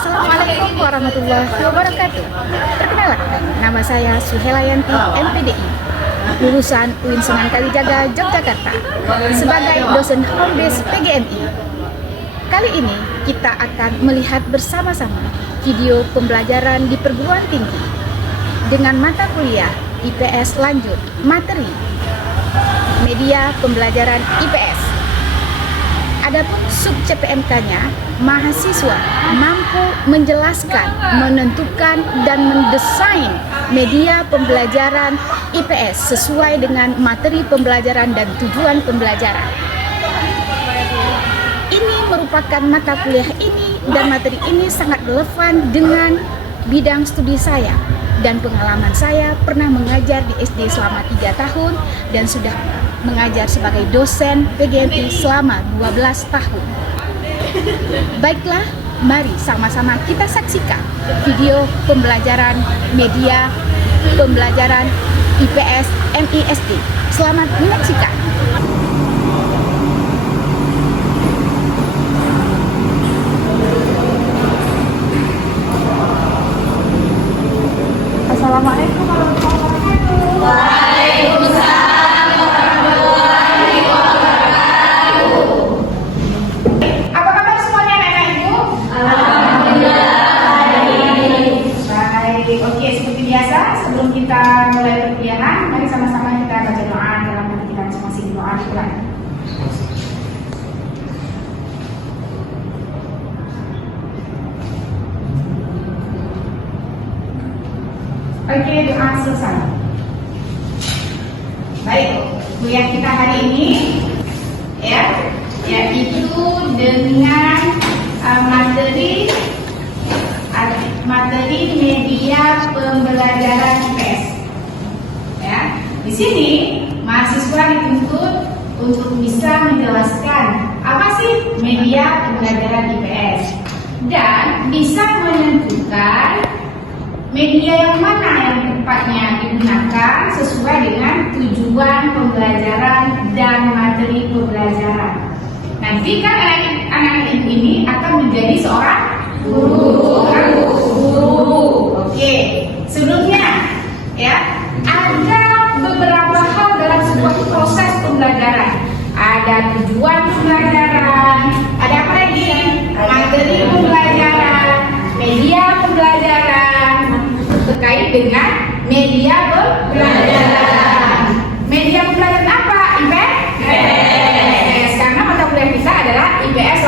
Assalamualaikum warahmatullahi wabarakatuh. Perkenalkan, nama saya Suhelayanti MPDI, lulusan UIN Sunan Kalijaga, Yogyakarta, sebagai dosen home base PGMI. Kali ini kita akan melihat bersama-sama video pembelajaran di perguruan tinggi dengan mata kuliah IPS lanjut materi media pembelajaran IPS. Adapun sub CPMK-nya, mahasiswa mampu menjelaskan, menentukan, dan mendesain media pembelajaran IPS sesuai dengan materi pembelajaran dan tujuan pembelajaran. Ini merupakan mata kuliah ini dan materi ini sangat relevan dengan bidang studi saya, dan pengalaman saya pernah mengajar di SD selama 3 tahun dan sudah mengajar sebagai dosen PGMI selama 12 tahun. Baiklah, mari sama-sama kita saksikan video pembelajaran media pembelajaran IPS MISD. Selamat menyaksikan. Assalamualaikum warahmatullahi wabarakatuh. Waalaikumsalam warahmatullahi wabarakatuh. Apa kabar semuanya anak-anak ibu? Alhamdulillah. Baik, oke, seperti biasa sebelum kita mulai perkuliahan, mari sama-sama kita baca doa dalam hati kita masing-masing. Doa dimulai. Oke, doa selesai. Baik, kuliah kita hari ini yaitu dengan materi media pembelajaran IPS. Ya, di sini mahasiswa dituntut untuk bisa menjelaskan apa sih media pembelajaran IPS dan bisa menentukan media yang mana yang tepatnya digunakan sesuai dengan tujuan pembelajaran dan materi pembelajaran. Nanti kan anak-anak ini akan menjadi seorang guru. Oke, sebelumnya ada beberapa hal dalam sebuah proses pembelajaran. Ada tujuan pembelajaran, ada apa lagi? Materi pembelajaran, media pembelajaran, terkait dengan media pembelajaran. Media pembelajaran apa? IPS. Karena mata kuliah kita adalah IPS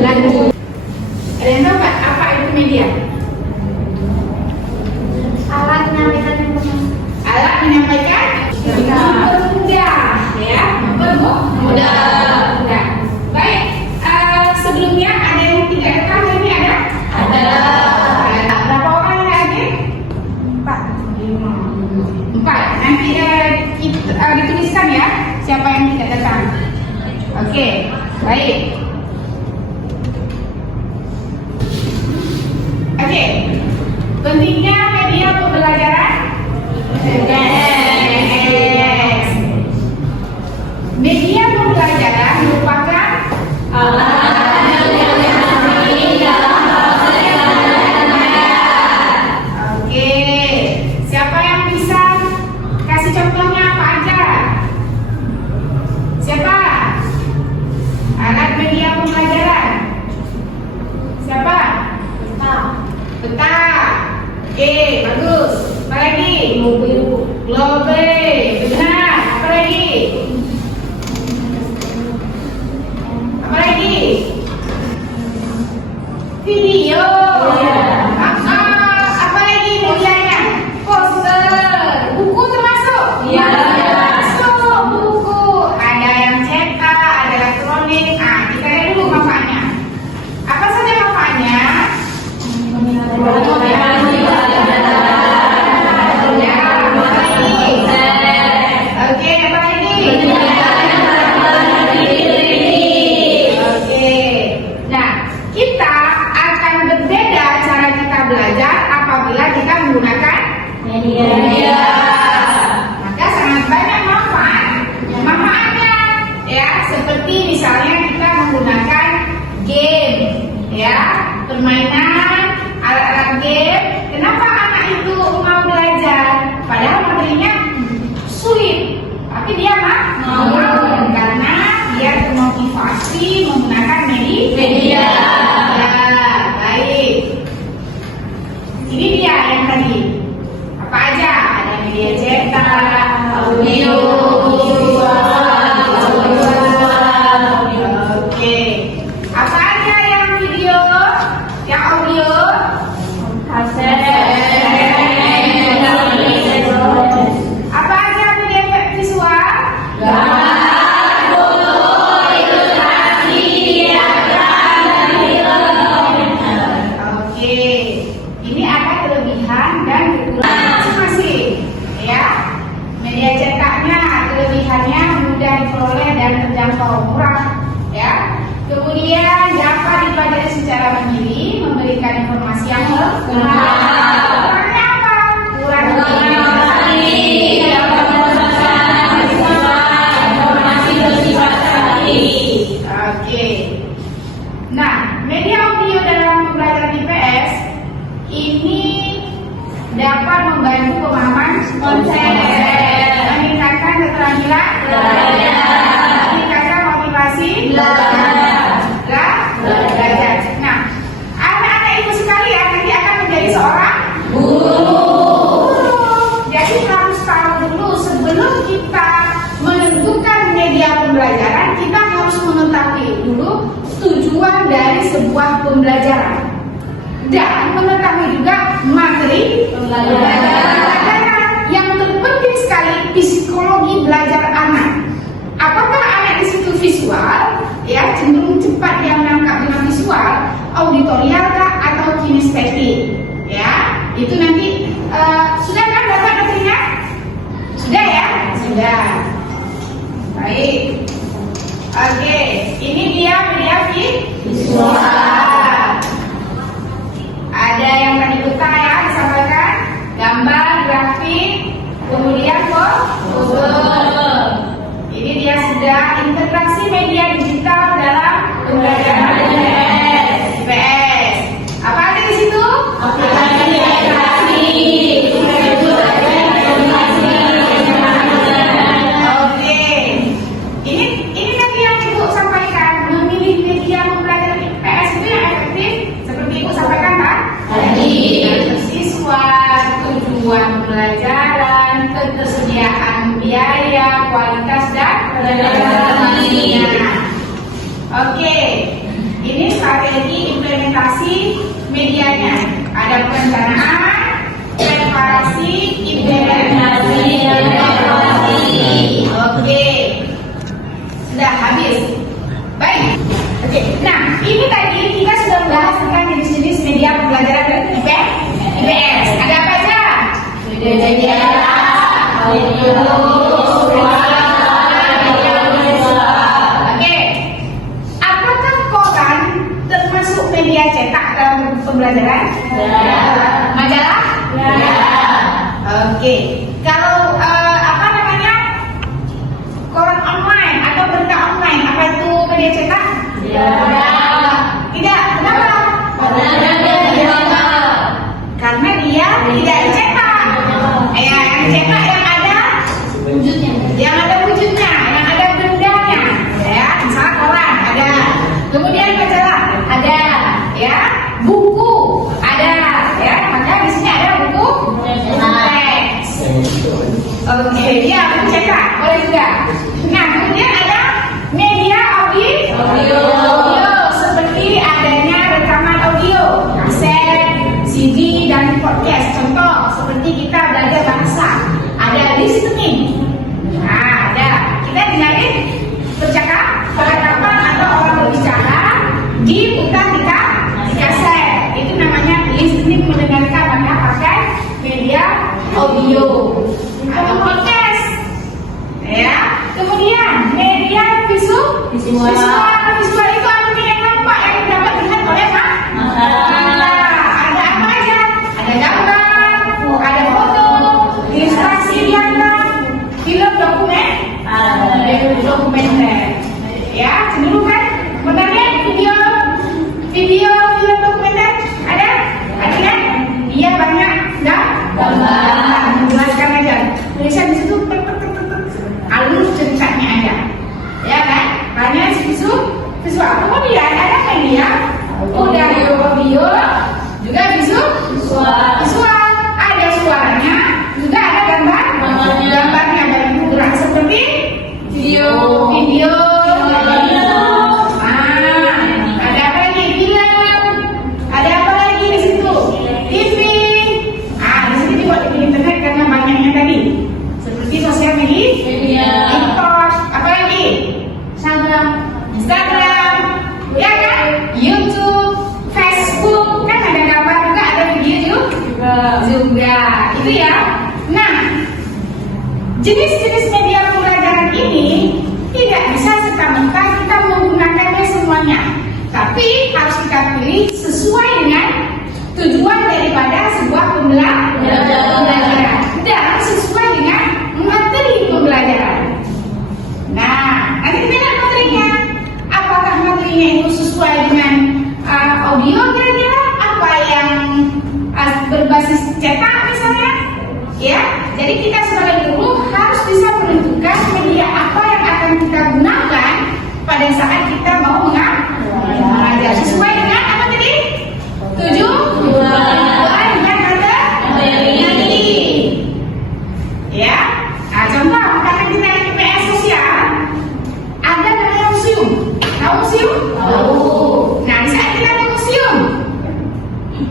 lanjut. Ada yang tahu nggak apa itu media? Alat menyampaikan informasi. Alat menyampaikan mempermudah, ya, mempermudah. Baik, sebelumnya ada yang tidak tahu ini ada? Ada. Berapa orang yang hadir? 4. Nanti dituliskan ya siapa yang tidak datang. Oke, baik. Oke, pentingnya media pembelajaran. Yes. Media pembelajaran merupakan Alat yang penting dalam proses pembelajaran. Oke, siapa yang bisa kasih contohnya apa aja? Siapa? Alat media pembelajaran. Siapa? Peta. Oke, bagus. Apa lagi? Globe. Benar. Apa lagi? Apa lagi? Video. Apa lagi medianya? Poster. Buku termasuk? Iya. Termasuk buku. Ada yang cetak, ada elektronik. Kita lihat dulu manfaatnya. Apa saja manfaatnya? Ya, apa lagi? Oke, apa lagi? Oke. Nah, kita akan berbeda cara kita belajar apabila kita menggunakan Media. Maka sangat banyak manfaatnya, ya, seperti misalnya kita menggunakan game, ya, permainan Kurangnya apa? Kurangnya Oke. Nah, media audio dalam pembelajaran IPS ini dapat membantu pemahaman konsep, meningkatkan keterampilan meningkatkan motivasi belajar. Nah, anak-anak ibu sekalian nanti akan menjadi seorang guru. Jadi harus tahu dulu sebelum kita menentukan media pembelajaran, kita harus mengetahui dulu tujuan dari sebuah pembelajaran dan mengetahui juga materi pembelajaran. Yang terpenting sekali psikologi belajar anak. Apakah anak di situ visual, ya cenderung cepat dia menangkap dengan visual, auditorial kah, atau kinestetik? Ya, itu nanti sudah kan dapat materinya? Sudah ya? Sudah. Baik. Oke, ini dia media visual. Ada yang tadi utama ya disampaikan, gambar, grafik, kemudian foto. Ini dia sudah integrasi media digital dalam pembelajaran IPS. Apa ada di situ? Oke. Ini tadi yang Ibu sampaikan, memilih media pembelajaran IPS itu yang efektif seperti Ibu sampaikan kan? Siswa, tujuan pembelajaran, ketersediaan biaya, kualitas dan penelitian. Oke, ini strategi implementasi medianya. Ada perencanaan, preparasi, implementasi. Oke, sudah habis. Baik. Oke, nah ini tadi kita sudah membahas tentang jenis-jenis media pembelajaran dan IPS. Ada apa aja? Media Oke, apakah koran termasuk media cetak dalam pembelajaran? Majalah? Oke, kalau apa namanya koran online atau berita online, apa itu media cetak? Tidak. Kenapa? Karena dia tidak dicetak. Yang dicetak yang ada wujudnya, yang ada bendanya, ya. Misalnya koran ada, kemudian majalah ada, ya. Buku ada, ya. Maka di sini ada buku teks. Oke, ya buku cetak boleh juga. Nah, kemudian ada media audio, seperti adanya rekaman audio, kaset, CD dan podcast. Contoh seperti kita belajar bahasa, ada listening. Nah, ada kita dengerin percakapan atau orang berbicara diputar di kaset. Itu namanya listening, mendengarkan, maka pakai media audio atau podcast. Ya, kemudian media visual itu artinya yang nampak, yang dapat dilihat oleh mata. Ada apa aja? Ada gambar, ada foto, ilustrasi, diagram, film dokumenter. Ya, cenderung kan? Benarnya video film dokumenter ada kan? Dia banyak gambar, menjelaskan aja. Tulisan di situ alur ceritanya ada, ya kan? Banyak visual. Kemudian ada media audio, juga visual. Ada suaranya, juga ada gambarnya dan gerak seperti video. Ada apa lagi? Film. Ada apa lagi di situ? TV. Di sini dibuat di internet karena banyaknya tadi. Seperti sosial media, TikTok, apa lagi? Instagram, ya kan? YouTube, Facebook, kan ada gambar juga, ada video juga. Itu ya. Nah, jenis-jenis media pembelajaran ini tidak bisa serta-merta kita menggunakannya semuanya, tapi harus kita pilih sesuai dengan tujuan daripada sebuah pembelajaran dan sesuai dengan materi pembelajaran. Nah, nanti kita lihat materinya. Apakah materinya itu sesuai dengan audio kira-kira? Apa yang berbasis cetak misalnya? Ya, jadi kita sebagai guru harus bisa menentukan media apa yang akan kita gunakan pada saat kita mau mengajar sesuai dengan apa tadi? Tujuan dan materi. Ya, nah contoh karena kita IPS sosial ada namanya museum. Tahu museum? Tahu. Nah, di saat kita ke museum,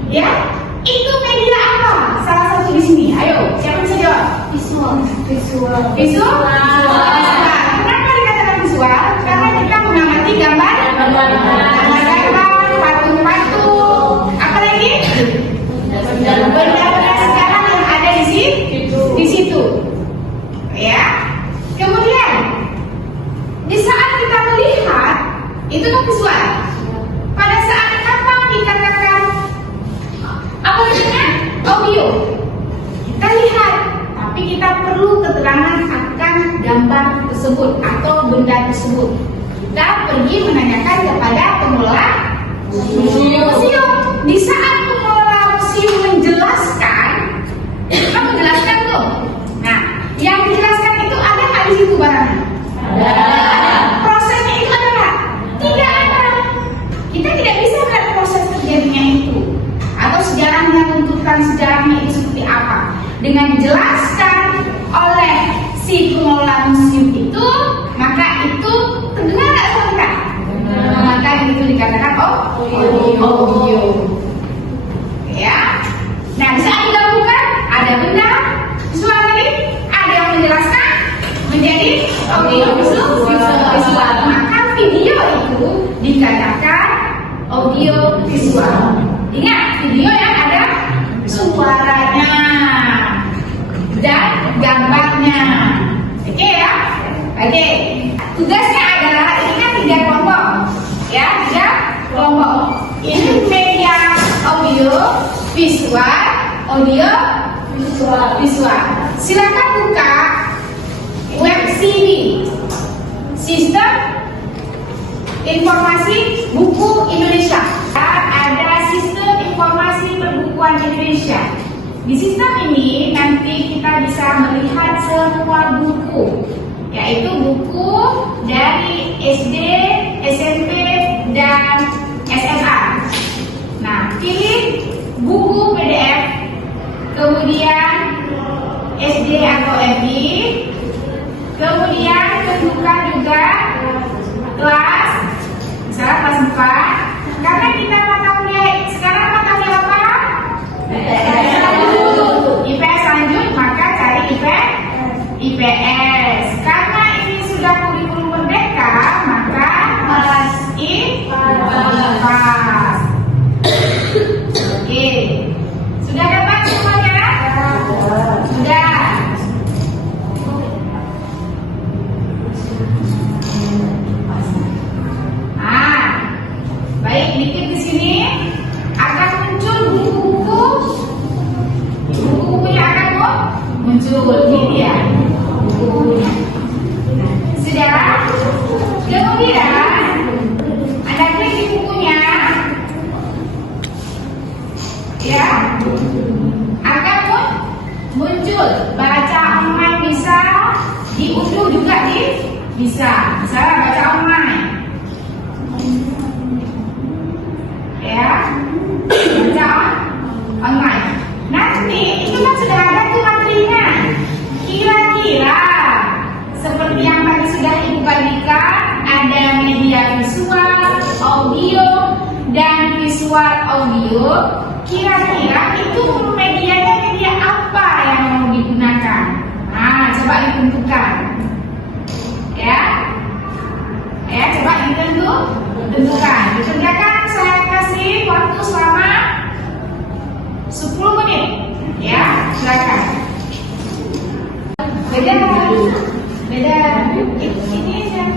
ya, itu media apa? Salah satu di sini. Ayo, siapa bisa jawab? Visual. Kenapa dikatakan visual? Karena kita mengamati gambar, patung-patung, apa lagi? Benda-benda sekarang yang ada di situ. Ya. Kemudian di saat kita melihat itu kan visual. Pada saat kapan dikatakan apa namanya? Audio. Kita lihat, tapi kita perlu keterangan akan gambar tersebut atau benda tersebut. Kita pergi menanyakan kepada pengelola museum. Di saat pengelola museum menjelaskan, kita menjelaskan tuh. Nah, yang dijelaskan itu ada nggak di situ barangnya? Ada. Prosesnya itu ada nggak? Tidak ada. Kita tidak bisa melihat proses terjadinya itu atau sejarahnya, tuntutan sejarahnya itu seperti apa. Dengan dijelaskan oleh si pengelola museum itu, maka itu terdengar nggak sama kita? Maka itu dikatakan audio. Ya. Nah, di saat digabungkan ada benda visual tadi, ada yang menjelaskan menjadi audio visual. Maka video itu dikatakan audio visual. Ingat, video yang ada suaranya dan gambarnya. Oke ya? Oke. Tugasnya adalah ini kan 3 kelompok. Ya, 3 kelompok. Ini media audio visual, visual. Silakan buka web CV Sistem Informasi Buku Indonesia. Ada Sistem Informasi Perbukuan Indonesia. Di sistem ini nanti kita bisa melihat semua buku, yaitu buku dari SD, SMP, dan SMA. Nah, pilih buku PDF, kemudian SD atau MI, kemudian tentukan juga kelas, misalnya kelas 4. Karena kita mata kuliah sekarang mata kuliah apa? IPS lanjut, maka cari IPS. Karena ini sudah kurikulum merdeka, maka kelas IPA. Oke, sudah dapat semuanya? Sudah. Baik, dikit di sini akan muncul buku-bukunya akan muncul. Ini dia buku-bukunya. Sudah. Kemudian Anda klik di bukunya, ya, akan muncul. Baca online bisa, diunduh juga bisa. Misalnya baca online. Ya, baca online. Nanti itu kan sudah ada tuh materinya. Kira-kira seperti yang tadi sudah Ibu bagikan, ada media visual, audio, dan visual audio. Kira-kira itu medianya media apa yang mau digunakan? Nah, coba ditentukan. Ya, coba ditentukan. Dikerjakan. Saya kasih waktu selama 10 menit. Ya, silakan. Beda. Ini aja.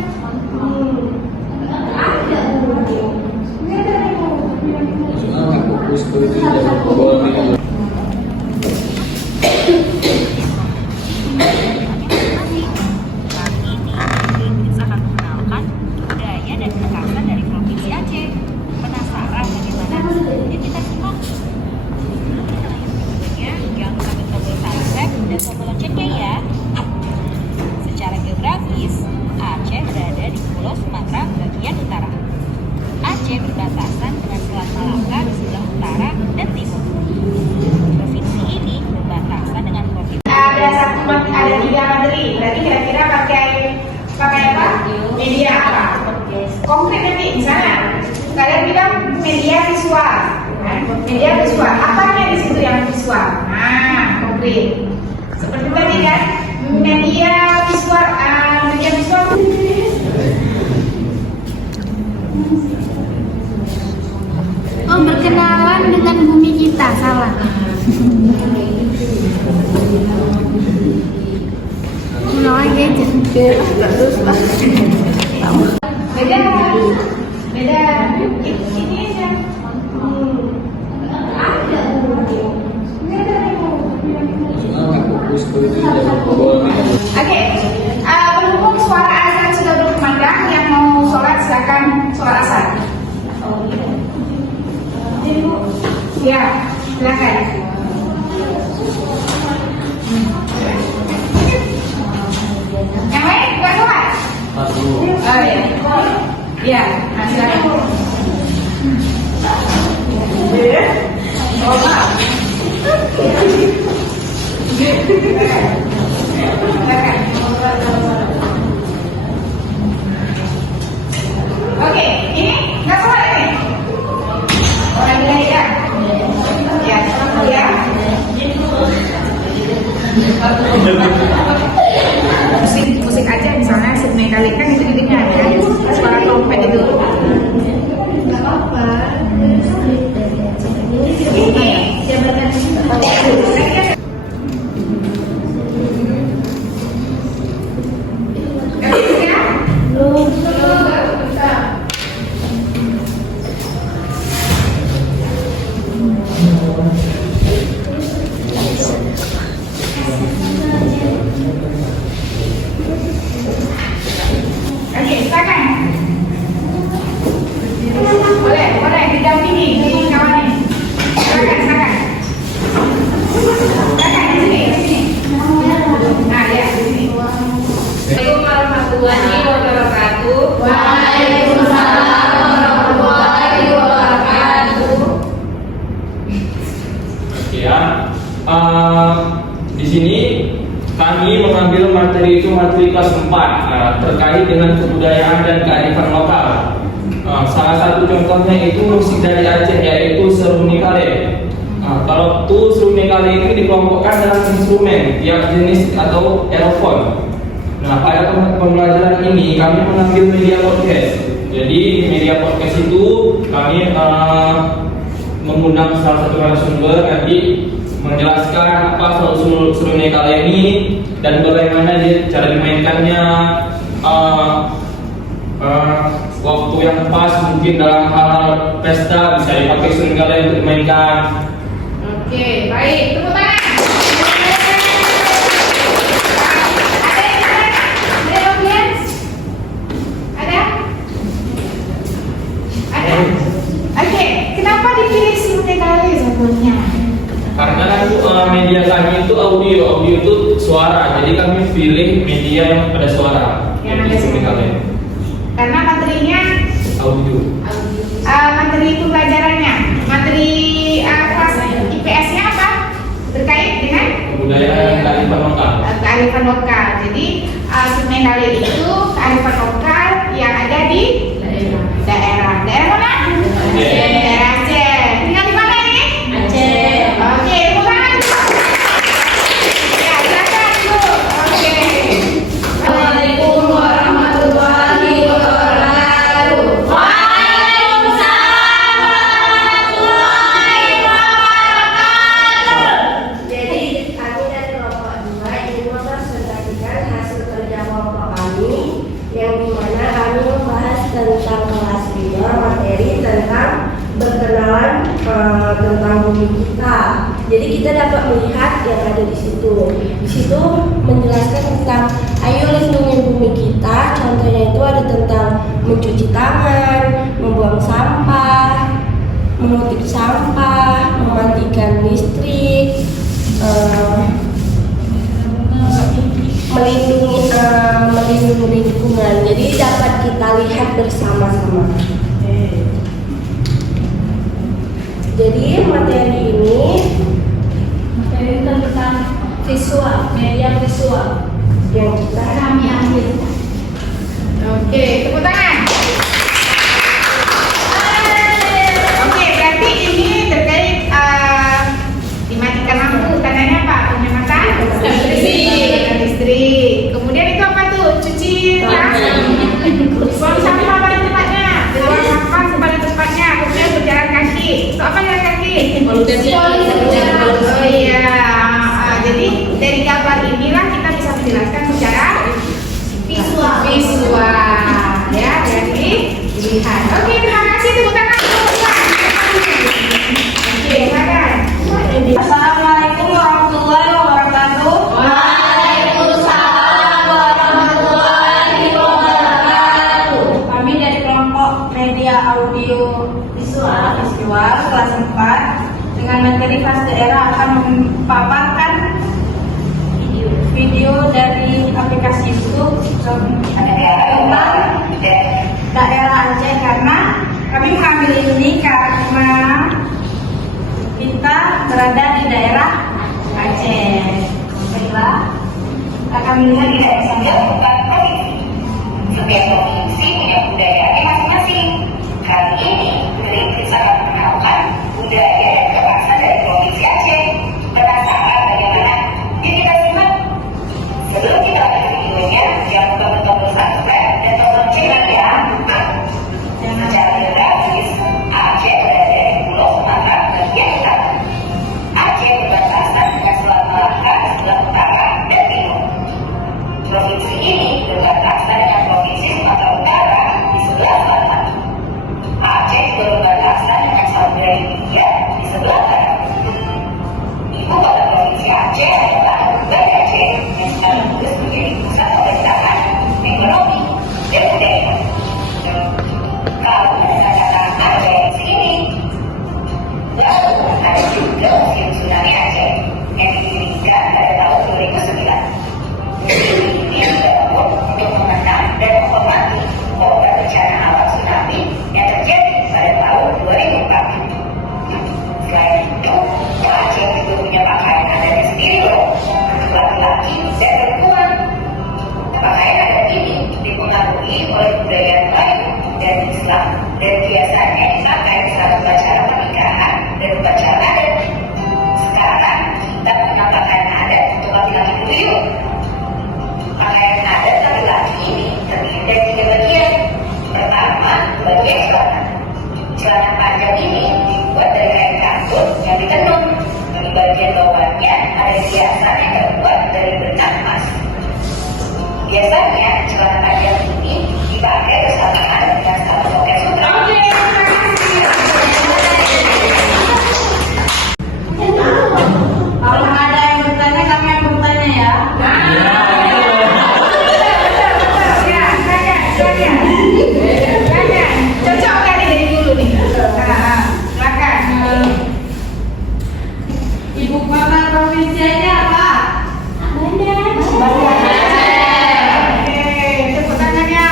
Ada. akan mengenalkan budaya dan kekhasan dari Provinsi Aceh. Penasaran bagaimana identitas kita? Sebelum kita lanjut berikutnya, jangan lupa tekan tombol subscribe dan tombol loncengnya ya. Secara geografis, Aceh berada di Pulau Sumatera bagian utara. Aceh berbatasan dengan Selat Malaka di sebelah utara dan timur. Provinsi ini berbatasan dengan provinsi. Ada 3 materi, berarti kira-kira pakai apa? Media apa? Konkret nanti, misalnya kalian bilang media visual, kan? Media visual, apanya di situ yang visual? Nah, konkret. Seperti tadi kan, media visual, Oh, berkenalan dengan bumi kita, salah. Ulang lagi aja. beda, ini aja. Oke, berhubung suara azan sudah berkumandang, yang mau sholat silakan sholat asar. Ya, silakan. Yang lain nggak sholat? Oh ya, ya, nah, silakan. Oh maaf. Oke, ini nggak sholat ini? Orang lain ya? Ya, ya. Musik aja misalnya Sydney kali kan itu didengar ya, suara trompet itu. Nggak apa-apa. Ini jabatan. Oke, silakan. Boleh didampingi di kawannya. Silakan. Silakan di sini. Nah, ya di sini. Assalamualaikum warahmatullahi wabarakatuh. Waalaikumsalam warahmatullahi wabarakatuh. Ya, di sini kami mengambil materi kelas 4 terkait dengan kebudayaan dan kearifan lokal. Salah satu contohnya itu musik dari Aceh, yaitu seruni kale. Kalau seruni kale ini dikelompokkan dalam instrumen tiap jenis atau aerofon. Nah, pada pembelajaran ini kami mengambil media podcast. Jadi di media podcast itu kami mengundang salah satu narasumber nanti menjelaskan apa seruni kale ini dan bagaimana cara dimainkannya, waktu yang pas mungkin dalam hal pesta bisa dipakai seruni kale untuk dimainkan. Oke, baik. Tepuk tangan. Ada audiens? Ada? Oke, kenapa dipilih seruni kale sebetulnya? Karena kan media kami itu audio itu suara, jadi kami pilih media yang ada suara. Yang ada Jadi seruni suara. kale. Karena materinya Audio. materi pembelajarannya, materi kelas IPS-nya apa? Terkait dengan Kebudayaan dan kearifan lokal. kearifan lokal. Jadi seruni kale itu kearifan lokal yang ada di daerah. Daerah mana? Aceh. Daerah Aceh. Tinggal di mana ini? Aceh. Oke, tepuk tangan. Ya, silakan Bu. Oke. Assalamualaikum warahmatullahi wabarakatuh. Waalaikumsalam warahmatullahi wabarakatuh. Jadi kami dari kelompok 2 ingin mempresentasikan hasil kerja kelompok kami tentang bumi kita. Jadi kita dapat melihat yang ada di situ. Di situ menjelaskan tentang ayo lindungi bumi kita. Contohnya itu ada tentang mencuci tangan, membuang sampah, mengutip sampah, mematikan listrik, melindungi lingkungan. Jadi dapat kita lihat bersama-sama. Jadi materi ini tentang visual, media visual yang kita kami ambil. Oke, tepuk tangan. Oke, berarti ini terkait dimatikan lampu, tandanya apa? Penghematan listrik. Kemudian itu apa tuh? Cuci tangan. Buang sampah pada tempatnya. Buang sampah pada tempatnya. Kemudian berjalan kaki. Itu apa jalan kaki? Oh iya. Jadi dari gambar inilah kita bisa menjelaskan secara visual. Ya, jadi dilihat. Oke, terima kasih, tepuk tangan. Oke, silakan. Assalamualaikum warahmatullahi wabarakatuh. Waalaikumsalam warahmatullahi wabarakatuh. Kami dari kelompok media audio visual kelas 4 dengan materi kelas daerah akan memaparkan video dari aplikasi YouTube tentang daerah Aceh, karena kami mengambil ini karena kita berada di daerah Aceh. Baiklah, akan melihat di daerah saja. Setiap provinsi punya budayanya masing-masing. Kali ini Greenpeace akan mengenalkan budaya dan kebangsaaan dari provinsi Aceh. Penasaran bagaimana? Yuk kita simak. Sebelum kita lihat videonya, jangan lupa tombol subscribe dan tombol lonceng ya. Secara geografis, Aceh berada di Pulau Sumatera bagian utara. Aceh berbatasan dengan Selat Malaka di sebelah utara dan timur. Provinsi ini berbatasan dengan Provinsi Sumatera Utara di sebelah selatan. Aceh juga berbatasan dengan Samudra Hindia di sebelah barat. Ibu kota provinsi Aceh adalah Banda Aceh yang sekaligus menjadi pusat pemerintahan, ekonomi, dan budaya. Kalau ada kata Aceh di sini, lalu ada juga Museum Tsunami Aceh yang didirikan pada tahun 2009. Ini dibangun untuk mengenang dan menghormati korban bencana alam tsunami yang terjadi pada tahun 2004. Selain itu, Aceh juga punya pakaian adatnya sendiri loh, untuk laki-laki dan perempuan. Pakaian adat ini dipengaruhi oleh budaya Melayu dan Islam, dan biasanya dipakai saat upacara pernikahan dan upacara adat. Sekarang kita punya pakaian adat untuk laki-laki dulu yuk. Pakaian adat laki-laki ini terdiri dari 3 bagian. Pertama, bagian celana. Celana panjang ini dibuat dari kain kantun yang ditenun. Di bagian bawahnya ada hiasan yang terbuat dari benang emas. Biasanya celana panjang ini dipakai bersamaan dengan sabuk loket sutra. Kalau ada yang bertanya, kami yang bertanya ya. Silakan. Cocok nggak nih dari dulu nih? Silakan. Ibu kota provinsi Aceh apa? Oke, tepuk tangannya.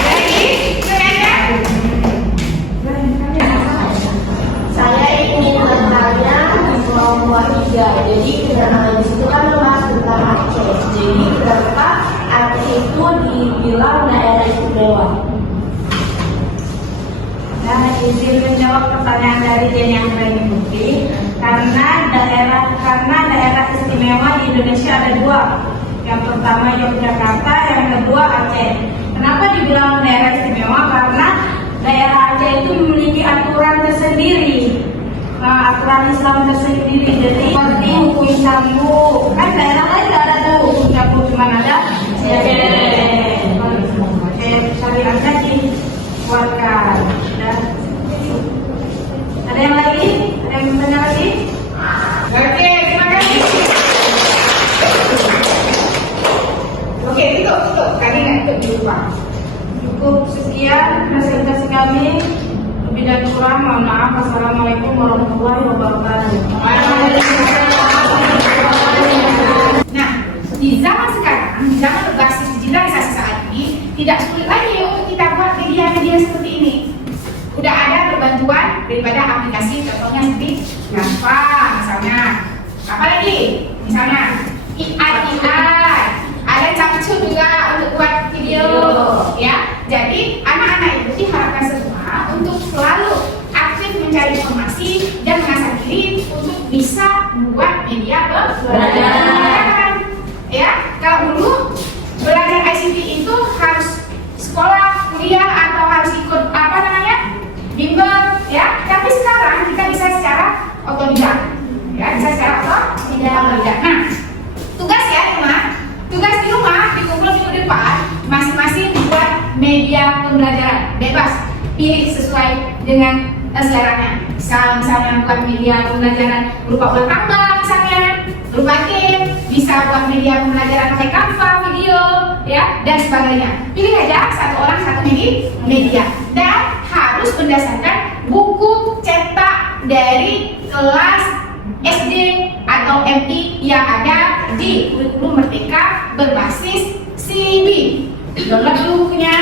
Jadi, silakan. Saya ingin bertanya di kelompok 3. Jadi kebenaran di situ kan membahas tentang Aceh. Jadi kenapa Aceh itu dibilang daerah istimewa? Dan izin menjawab pertanyaan dari Deni Anggraini Putri, karena daerah istimewa di Indonesia ada 2. Yang pertama Yogyakarta, yang kedua Aceh. Kenapa dibilang daerah istimewa? Karena daerah Aceh itu memiliki aturan tersendiri, aturan Islam tersendiri. Jadi seperti hukum cambuk, kan daerah lain tidak ada tuh hukum cambuk, cuma ada syariatnya dikuatkan. Mohon maaf. Wassalamualaikum warahmatullahi wabarakatuh. Nah, di zaman sekarang, di zaman berbasis digitalisasi saat ini, tidak sulit lagi untuk kita buat media-media seperti ini. Udah ada berbantuan daripada aplikasi, contohnya seperti Canva misalnya. Apa lagi? Misalnya AI, ada Capcut juga untuk buat video, ya. Jadi anak-anak itu diharapkan semua untuk selalu aktif mencari informasi dan mengasah diri untuk bisa membuat media pembelajaran. Ya, kalau dulu belajar ICT itu harus sekolah, kuliah atau harus ikut apa namanya bimbel, ya. Tapi sekarang kita bisa secara otodidak, ya, bisa secara otodidak. Nah, tugas ya di rumah, tugas di rumah dikumpul minggu depan, masing-masing buat media pembelajaran bebas, pilih sesuai dengan seleranya. Misalnya buat media pembelajaran berupa ulang tambah, misalnya berupa game, bisa buat media pembelajaran pakai Canva, video, ya, dan sebagainya. Pilih aja satu orang satu media, dan harus berdasarkan buku cetak dari kelas SD atau MI yang ada di kurikulum Merdeka berbasis CB. Download dulu bukunya,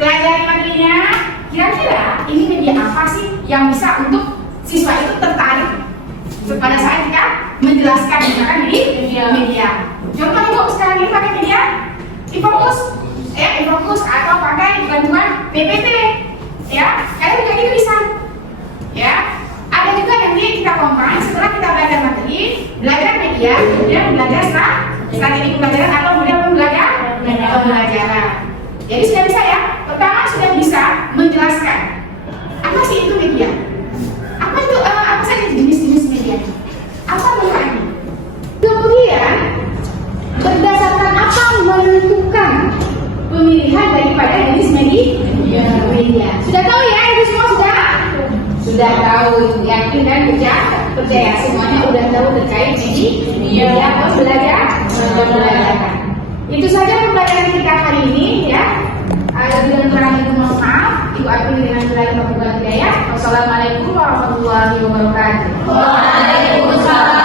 pelajari materinya. Kira-kira ini media apa sih yang bisa untuk siswa itu tertarik pada saat kita menjelaskan misalkan di media. Contoh ibu sekarang ini pakai media Infocus, ya, Infocus atau pakai bantuan PPT, ya. Kalian juga itu bisa, ya. Ada juga nanti kita combine setelah kita belajar materi, belajar media, kemudian belajar strategi pembelajaran atau model pembelajaran. Jadi sudah bisa ya. Pertama sudah bisa menjelaskan apa sih itu media, apa saja jenis-jenis media, apa manfaatnya. Kemudian berdasarkan apa menentukan pemilihan daripada jenis media. Sudah tahu ya, itu semua sudah tahu, yakin dan percaya semuanya udah tahu terkait media pembelajaran. Itu saja pembelajaran kita hari ini, ya. Lebih dan kurang itu mohon maaf. Ibu akhiri dengan segala hidayah. Wassalamualaikum warahmatullahi wabarakatuh. Waalaikumsalam.